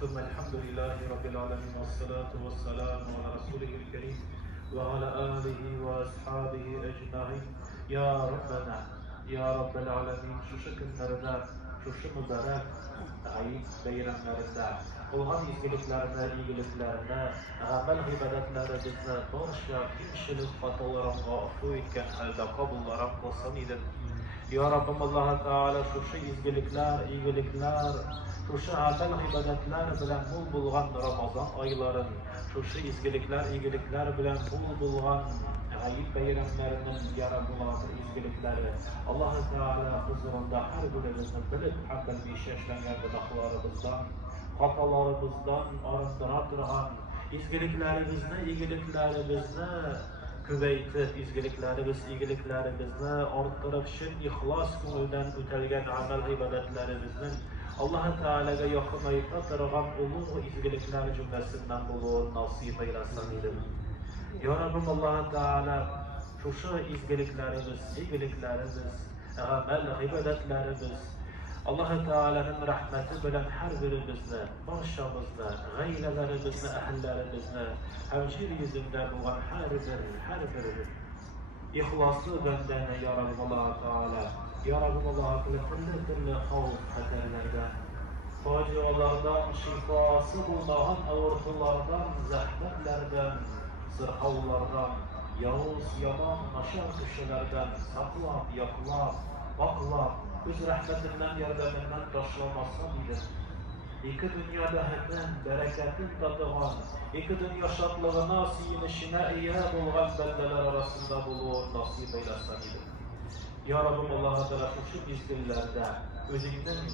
ثم الحمد لله رب العالمين والصلاة والسلام على رسوله الكريم وعلى آله وأصحابه أجمعين. Ya Rabbena, Ya Rabbel Alemin, şu günlerde, şu mübarek ayet bayramlarında, olğan izgiliklerine, iyiliklerine, amel ibadetlerimize barşa kimşilik hatalarına affu etken halde kabullara kılsın idin. Ya Rabbim Allah Teala şu izgilikler, iyilikler, şu amel ibadetler bilen bul bulgan Ramazan ayların, şu izgilikler, iyilikler bilen bul bulgan ayet bayramlarının yaratılması izgilikleri Allah-u Teala huzurunda her birimizni bilip hakkın işleşlengen günahlarımızdan, hatalarımızdan arındıra durgan, izgiliklerimizni, iyiliklerimizni kübeytip, iyiliklerimizni arttırıp şin, ihlas kümülden ötelgen amel ibadetlerimizin Allah-u Teala'ya yakınayıp durgan ulu izgilikler cümlesinden buluğun nasip eylesin idim. Ya Rabbim Allah-u Teala şu izgiliklerimiz, iyiliklerimiz, amel ibadetlerimiz Allah-u Teala'nın rahmeti bilen her birimizni, barşamızda, gayrelerimizni, ehillerimizini, hemşir yüzünde bulan her bir ihlaslı bendene Ya Rabbim Allah-u Teala, Ya Rabbim Allah-u Teala türlü havf haterlerden, facialardan, şifası bulmahan ağırtılardan, zahmetlerden, zırhavlardan, yavuz, yaman, naşar kişilerden saklap, yaklap, baklap, öz rahmetinden, yardımından taşlamazsan idim. İki dünyada hemen bereketin tadıgan, iki dünya şartlığına, siyinişine iyi bulgan bendeler arasında buluğun nasip eylesin idim. Ya Rabbim Allah'a Teala şu izgillerde özünün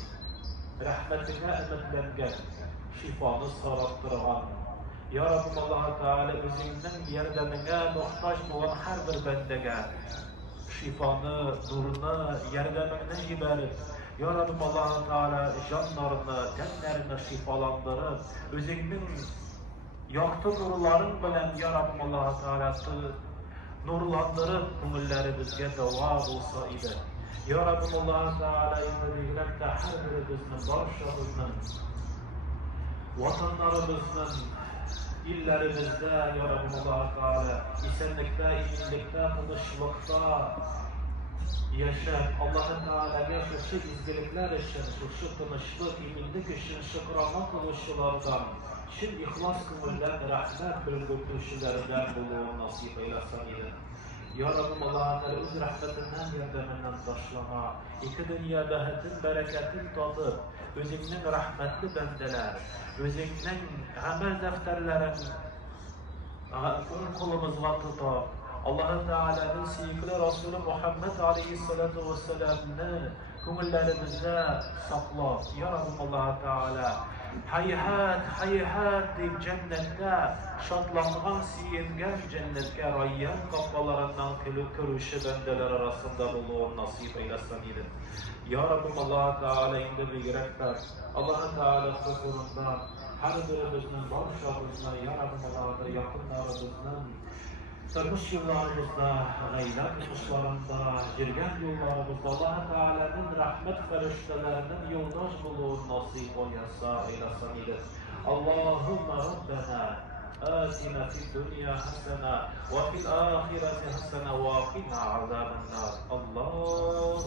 rahmetine ümitlengen, şifanı sarattırgan, Ya Rabbim Allah-u Teala özünün yardımına muhtaç olan her bir bendege şifanı, nurunu, yardımını jiberip Ya Rabbim Allah-u Teala canlarını, tenlerini şifalandırıp özünün yaktı nurların bilen Ya Rabbim Allah-u Teala nurlandırıp kümüllerimizge dua bulsa idi. Ya Rabbim Allah-u Teala izlediğinlikte her birimizin, barşamızın, vatanlarımızın, illerimizde Ya Rabbim Allah-u Teala isenlikte, iyilikte, tanışlıkta yaşayıp Allah-u Teala'ya şu izgilikler için, şu tanışlık, iyilik için şıkrama kılışılardan, şimdi ihlas kımıldan, rahmet bölgütüşülerinden buluğun nasip eylesin idin. Ya Rabbim Allah-u Teala öz rahmetinden, yardımından taşlama, iki dünyada hetin, bereketin tadıp, özünün rahmetli bendeler, özünün amel defterlerin kulumuzla tutup, Allah-u Teala'nın sevgili Resulü Muhammed Aleyhisselatü Vesselam'ını kümüllerimizde saklap, Ya Rabbim Allah-u Teala hayhat deyip cennette şatlangan, siyingen cennetke rayyan kapmalarından kürüşü bendeler arasında buluğun nasip eylesin idin. Ya Rabbim Allah-u Teala indi bir yürekler, Allah-u Teala huzurunda her birimizin barşamızına, Ya Rabbim Allah-u Teala yakınlarımızın Tırmış yollarımızda, gayret kuşlarında, jirgen yollarımızda Allah-u Teala'nın rahmet feriştelerinin yoldaş buluğun nasip olyasa eylesin idir. Allahümme Rabbena آتنا في الدنيا حسنة وفي الآخرة حسنة وقنا عذاب النار. الله.